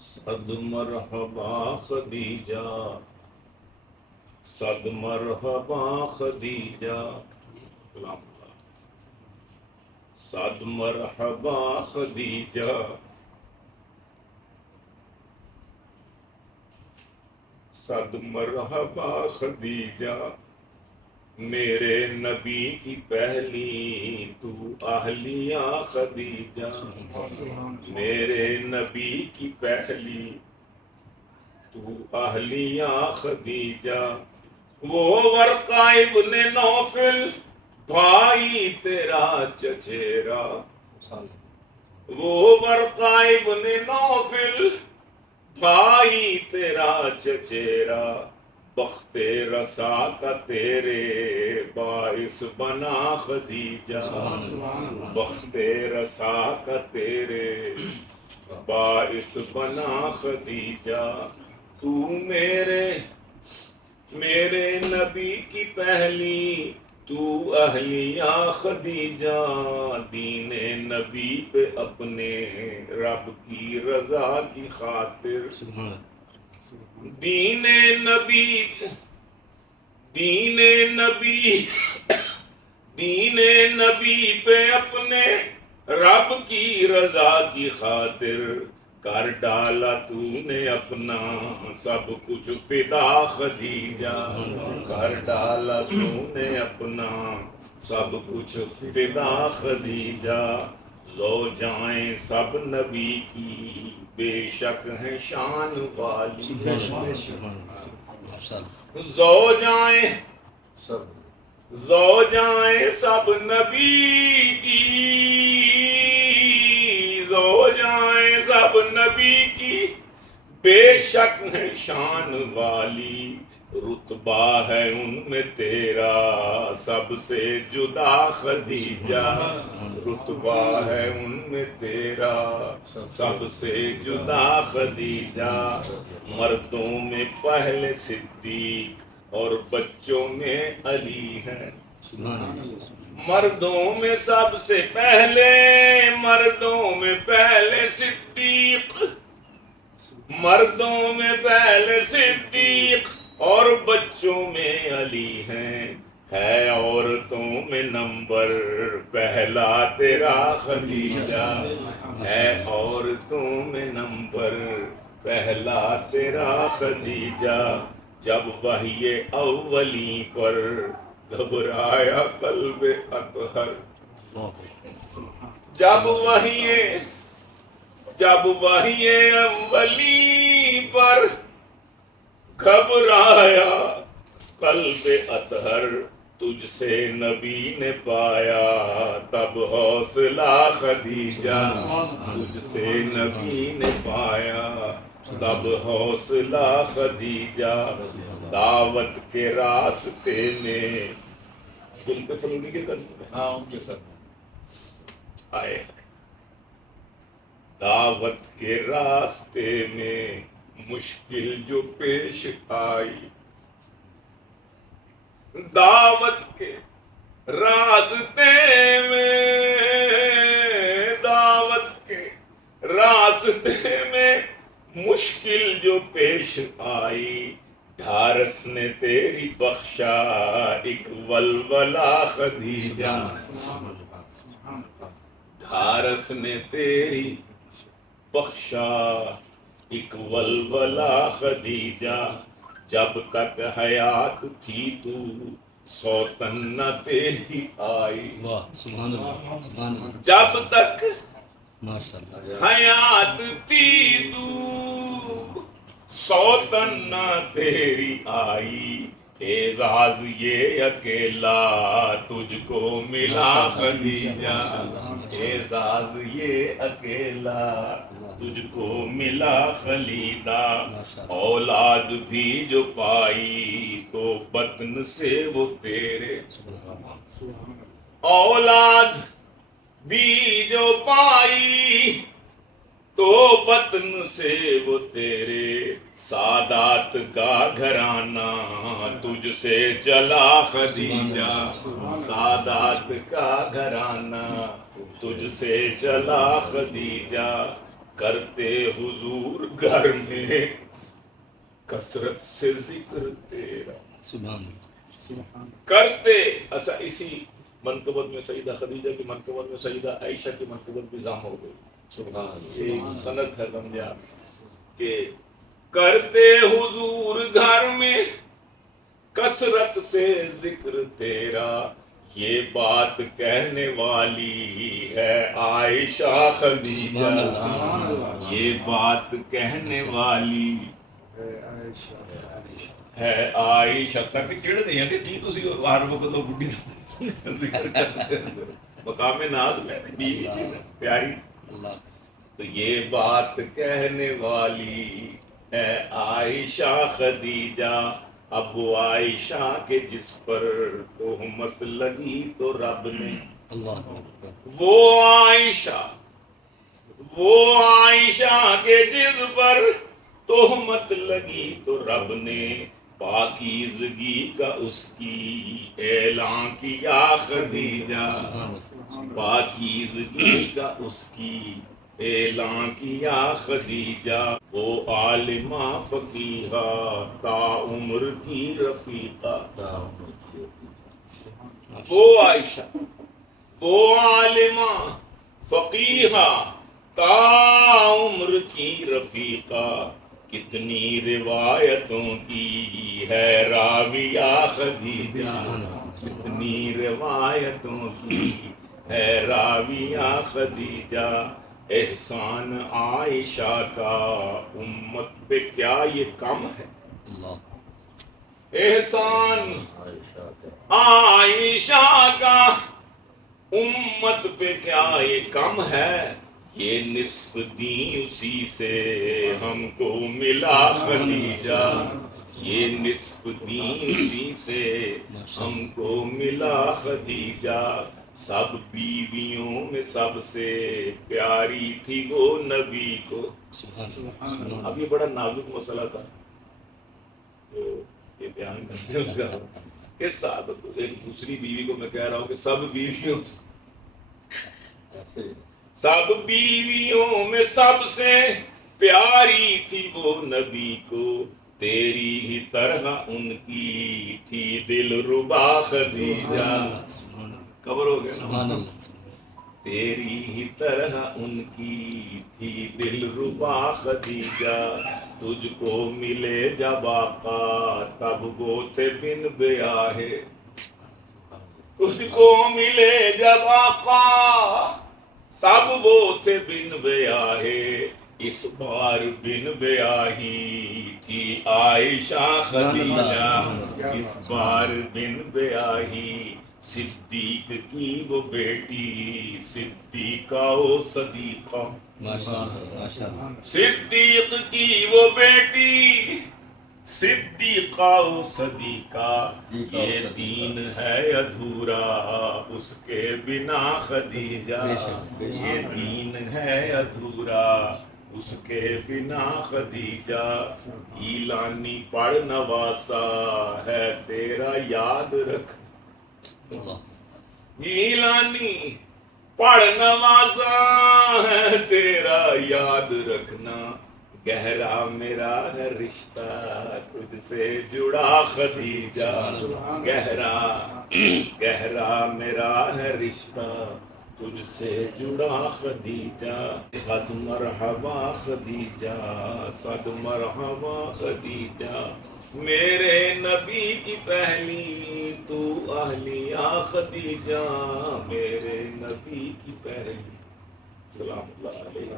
صد مرحبا خدیجہ، صد مرحبا خدیجہ، سلام اللہ، صد مرحبا خدیجہ، صد مرحبا خدیجہ، میرے نبی کی پہلی تو اہلیہ خدیجہ، میرے نبی کی پہلی تو اہلیہ خدیجہ، وہ ورقہ ابن نوفل بھائی تیرا چچیرا، وہ ورقہ ابن نوفل بھائی تیرا چچیرا، بخت رسا کا تیرے باعث بنا خدیجہ، بخت رسا کا تیرے باعث بنا خدیجہ، تو میرے نبی کی پہلی تو اہلیہ خدیجہ، دین نبی پہ اپنے رب کی رضا کی خاطر، دین نبی دین نبی دین نبی پہ اپنے رب کی رضا کی خاطر، کر ڈالا تو نے اپنا سب کچھ فدا خدیجہ، کر ڈالا تو نے اپنا سب کچھ فدا خدیجہ، زوجائیں سب نبی کی بے شک ہیں شان والی، زوجائیں سب نبی کی، زوجائیں سب نبی کی بے شک ہے شان والی، رتبہ ہے ان میں تیرا سب سے جدا خدیجہ، رتبہ ہے ان میں تیرا سب سے جدا خدیجہ، مردوں میں پہلے صدیق اور بچوں میں علی ہے، مردوں میں سب سے پہلے، مردوں میں پہلے صدیق، مردوں میں پہلے صدیق اور بچوں میں علی ہے عورتوں میں نمبر پہلا تیرا خدیجہ، ہے عورتوں میں نمبر پہلا تیرا خدیجہ، جب وحی اولی پر گھبرایا قلب اطہر، جب وحی اولی پر گھبرایا قلب اطہر، تجھ سے نبی نے پایا تب حوصلہ خدیجہ، تجھ سے نبی نے پایا تب حوصلہ خدیجہ، دعوت کے راستے میں آئے، دعوت کے راستے میں مشکل جو پیش آئی، دعوت کے راستے میں، دعوت کے راستے میں مشکل جو پیش آئی، ڈھارس نے تیری بخشا ایک ولولہ خدیجہ، ڈھارس نے تیری بخشا ایک ولولہ خدیجہ، جب تک حیات تھی تو سوتن نہ تیری آئی، جب تک حیات تھی تو سوتن نہ تیری آئی، اعزاز یہ اکیلا تجھ کو ملا خدیجہ، اعزاز یہ اکیلا تجھ کو ملا خلیدہ، اولاد بھی جو پائی تو بطن سے وہ تیرے، اولاد بھی جو پائی تو بطن سے وہ تیرے، سادات کا گھرانہ تجھ سے چلا خدیجہ، سادات کا گھرانہ تجھ سے چلا خدیجہ، کرتے حضور گھر میں کثرت سے ذکر تیرا. سبحان کرتے اچھا اسی منقبت میں سیدہ خدیجہ کی منقبت میں سیدہ عائشہ کی منقبت بھی ضم ہو گئی. ایک سند ہے سمجھا کہ کرتے حضور گھر میں کثرت سے ذکر تیرا، یہ بات کہنے والی ہے عائشہ خدیجہ، یہ بات کہنے والی ہے عائشہ. تک چڑ گئی ہے کہ جی تسی ہر وقت تو بڈھی ذکر کرتے ہو. مقام ناز میں بیوی تھی نا پیاری. اللہ. تو یہ بات کہنے والی ہے عائشہ خدیجہ. اب وہ عائشہ کے جس پر تہمت لگی تو رب نے اللہ وہ عائشہ کے جس پر تہمت لگی تو رب نے پاکیزگی کا اس کی اعلان کیا خدیجہ، پاکیزگی کا اس کی اعلان کیا خدیجہ. وہ عالمہ فقیہہ تا عمر کی رفیقہ، وہ عائشہ وہ عالمہ فقیہہ تا عمر کی رفیقہ، کتنی روایتوں کی ہے راویہ خدیجہ، کتنی روایتوں کی ہے راویہ خدیجہ. احسان عائشہ کا امت پہ کیا یہ کم ہے؟ احسان عائشہ کا امت پہ کیا یہ کم ہے؟ یہ نصف دین اسی سے ہم کو ملا خدیجہ، یہ نصف دین اسی سے ہم کو ملا خدیجہ. سب بیویوں میں سب سے پیاری تھی وہ نبی کو. اب یہ بڑا نازک مسئلہ تھا جو یہ بیان کرنے لگا کہ سب ایک دوسری بیوی کو میں کہہ رہا ہوں کہ سب بیویوں میں سب سے پیاری تھی وہ نبی کو. تیری ہی طرح ان کی تھی دل ربا خدیجہ. خبر ہو گیا، تیری ہی طرح ان کی تھی دل ربا خدیجہ. تجھ کو ملے جب آقا تب وہ تھے بن بیاہے، تجھ کو ملے جب آقا تب وہ تھے بن بیاہے. اس بار بن بیاہی تھی عائشہ خدیجہ، اس بار بن بیاہی صدیق کی وہ بیٹی صدیقہ و صدیقہ، صدیق کی وہ بیٹی صدیقہ و صدیقہ. یہ دین ہے ادھورا اس کے بنا خدیجہ، یہ دین ہے ادھورا اس کے بنا خدیجہ. ایلانی پڑھ نواسا ہے تیرا یاد رکھ، ایلانی پڑھ نواسا ہے تیرا یاد رکھنا. گہرا میرا ہے رشتہ تجھ سے جڑا خدیجہ، گہرا میرا ہے رشتہ تجھ سے جڑا خدیجہ. صد مرحبا خدیجہ، صد مرحبا خدیجہ. میرے نبی کی پہلی تو اہلیہ خدیجہ، میرے نبی کی پہلی. سلام اللہ علیہ